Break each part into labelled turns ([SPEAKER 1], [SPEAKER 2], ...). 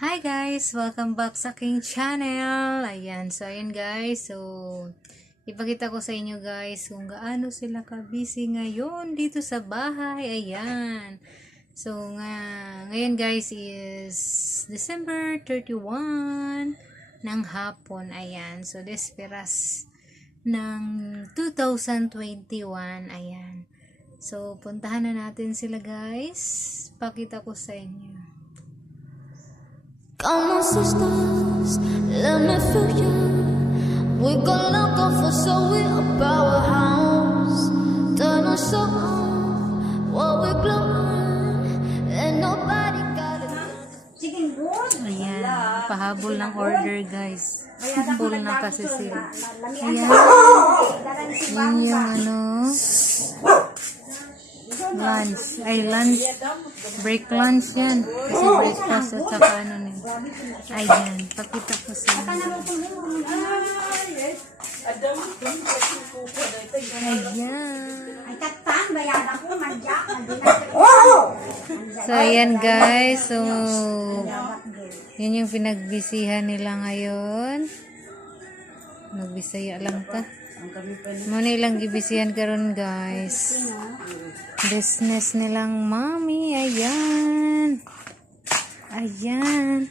[SPEAKER 1] Hi guys! Welcome back sa aking channel! Ayan, so ayan guys, so ipakita ko sa inyo guys kung gaano sila ka-busy ngayon dito sa bahay. Ayan. So nga, ngayon guys is December 31 ng hapon. Ayan, so desperas ng 2021. Ayan. So, puntahan na natin sila guys. Pakita ko sa inyo.
[SPEAKER 2] Come on, sisters, let me feel you. We're gonna go for so we're a powerhouse. Turn us on while we're glowing, and nobody got it.
[SPEAKER 1] Ayan, pahabol ng order guys. Full na kasi sila. Ayan. Yun yung ano, lunch. Ay, lunch. Break lunch yan. Kasi breakfast at saka ano nila. Ayan, pakita ko sa inyo. Ayan. So, ayan guys. So, yun yung pinagbisihan nila ngayon. Magbisaya lang ta. Muna ilang gibisihan karon guys. Business nilang mami. Ayan. Ayan.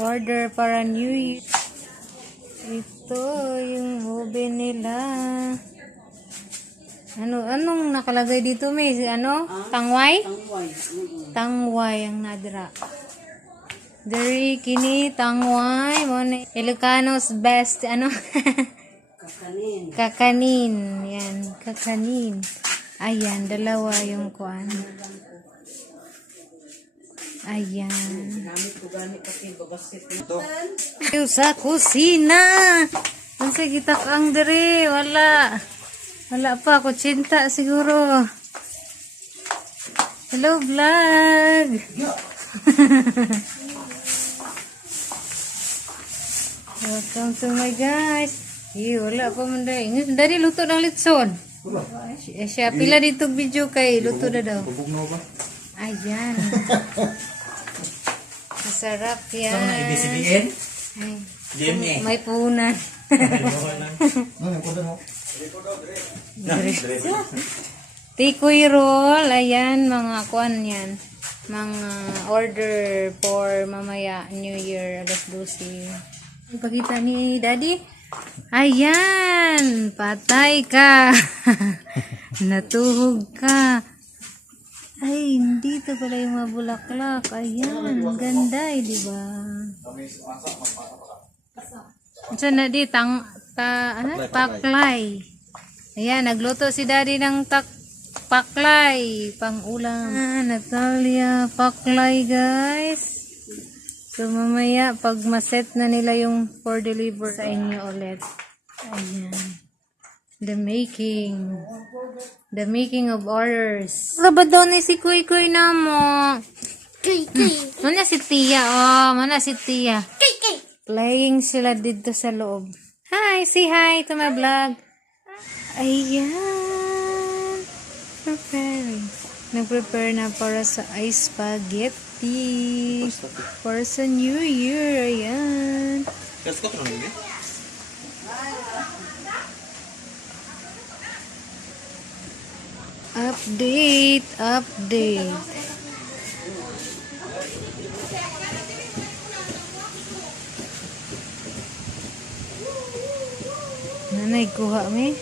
[SPEAKER 1] Order para New Year. Ito yung oven nila. Ano, anong nakalagay dito, may ano? Tangway? Tangway ang nadra. Dari kini tangway mo na Ilocanos best ano? kakanin. Kakanin. Yan, kakanin. Ayan, dalawa yung kuan. Ayan. Yung sa kusina. Ang sige ang dere, wala. Wala pa, kutsinta siguro. Hello, vlog. Welcome to my guys. Eh, wala pa man dahil. Ngayon, Dari, luto ng litson. Eh, siya, pila dito video kay luto na daw. Ayan. Masarap yan.
[SPEAKER 3] Saan na ibisibihin?
[SPEAKER 1] Ay, may punan. Tikoy roll, ayan, mga kuan yan. Mga order for mamaya New Year, alas 12. Ipakita ni Daddy. Ayan, patay ka. Natuhog ka. Ay, dito pala yung mga bulaklak. Ayan, ganda eh, di ba? Saan na di? Tang, ta, ano? Paklay. Ayan, nagluto si daddy ng tak, paklay. Pang ulam. Ah, Natalia, paklay guys. So mamaya, pag maset na nila yung for deliver sa inyo ulit. Ayan. The making. The making of orders. Ba daw ni si Kuy Kuy na mo?
[SPEAKER 2] Kay, kay,
[SPEAKER 1] Mana si Tia? Oh, mana si Tia?
[SPEAKER 2] kay, kay.
[SPEAKER 1] Playing sila dito sa loob. Hi! Say hi to my vlog. Ayan. Preparing. Nag-prepare na para sa ice spaghetti. Para sa New Year. Ayan.
[SPEAKER 3] Ko tulungan niya.
[SPEAKER 1] Update. Update. Nanay, kuha mi.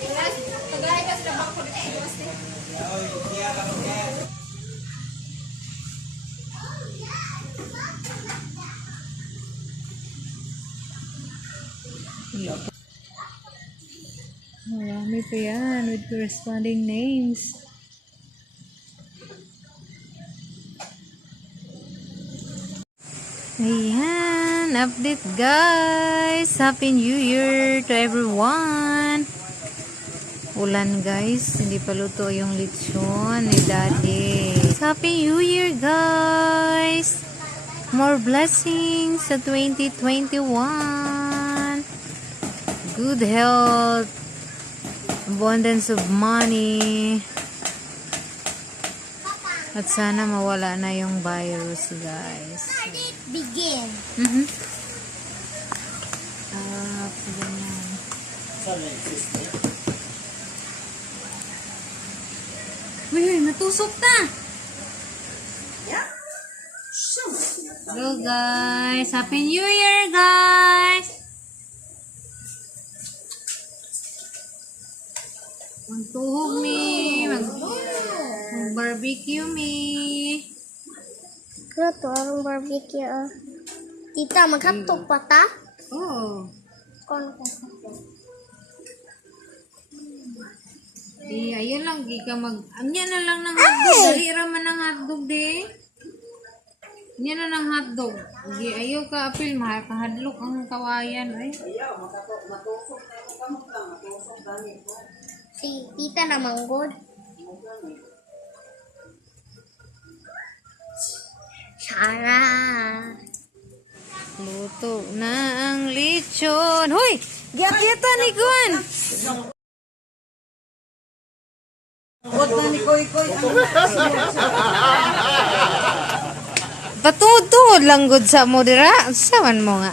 [SPEAKER 1] Marami pa yan with corresponding names. Ayan, update guys. Happy New Year to everyone. Ulan guys, hindi pa luto yung lechon ni Daddy. Happy New Year guys. More blessings sa 2021. Good health. Abundance of money. At sana mawala na yung virus, guys.
[SPEAKER 2] Begin.
[SPEAKER 1] Mhm. Ah, ganyan. Uy, natusok na! Hello guys! Happy New Year guys! Magtuhog mi! Mag, mag barbecue mi!
[SPEAKER 2] Kaya to, ang barbecue ah. Tita, maghatog pa ta?
[SPEAKER 1] Oh!
[SPEAKER 2] Kon ko.
[SPEAKER 1] Di, ayun lang, di ka mag... Anya na lang ng hotdog. Dali raman ng hotdog, di. Anya na ng hotdog. Di, ayaw ka apil, mahal kahadlok ang kawayan. Ay,
[SPEAKER 2] Si tita na manggod. Sara.
[SPEAKER 1] luto na ang lechon. Hoy! Giakyata ni Gwan! Patuod-tuod lang gud sa mo dira. Saman mo nga.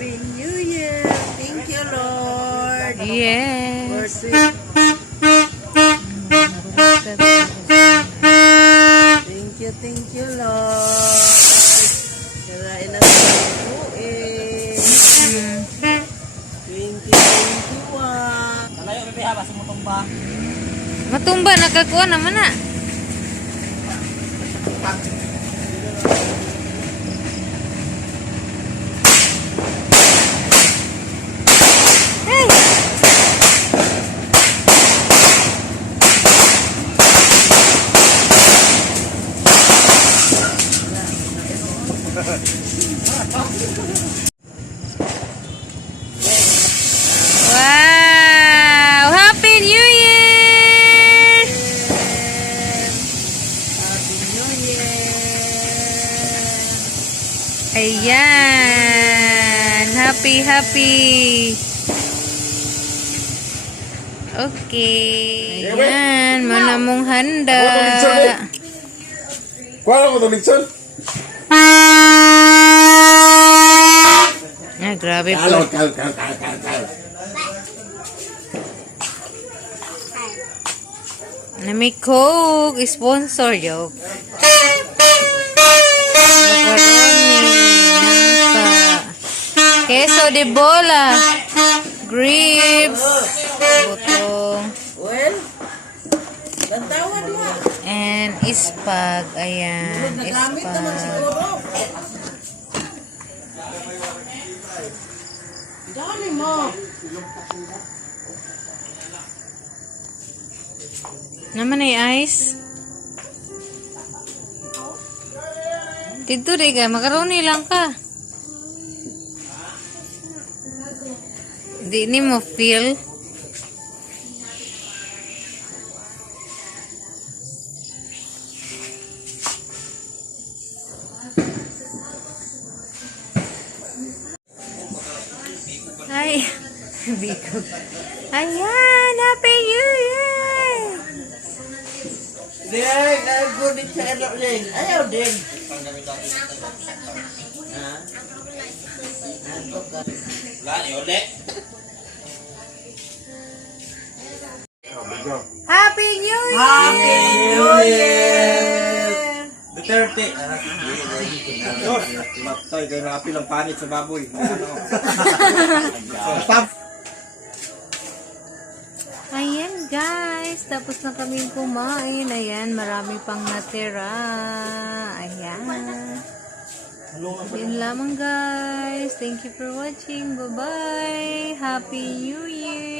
[SPEAKER 4] Happy New Year! Thank you, Lord!
[SPEAKER 1] Yes.
[SPEAKER 4] Thank you, thank you, Lord! Karain na sa buuin. Thank you, thank you, ah.
[SPEAKER 1] Matumba nakakuha naman na. Hey! Year! Ayan. Happy, happy. Okay. Ayan. Mana mong handa.
[SPEAKER 5] Kuha ko itong Nixon.
[SPEAKER 1] Ah, grabe po.
[SPEAKER 5] kal, kal, kal, kal, kal.
[SPEAKER 1] Na may Coke. Sponsor, joke. Macaroni. Queso de bola. Grapes. Butong. And ispag. Ayan. Ispag.
[SPEAKER 4] Dali mo.
[SPEAKER 1] Naman ay ice. Dito rin ka. Makaroni lang ka. Di ni mo feel. Ay, bikog. Ayan, Happy New Year!
[SPEAKER 4] Ding, nalgo din sa ano, Ding. Ayaw, Ding. Ha?
[SPEAKER 3] Lani, uli.
[SPEAKER 1] Happy New Year!
[SPEAKER 4] Happy New Year!
[SPEAKER 3] Duterte. Matay kayo na apil ang panit sa baboy. Ano?
[SPEAKER 1] Ayan guys, guys. Tapos na kaming kumain. Ayan, marami pang natira. Ayan. Yun lamang guys. Thank you for watching. Bye-bye. Happy New Year.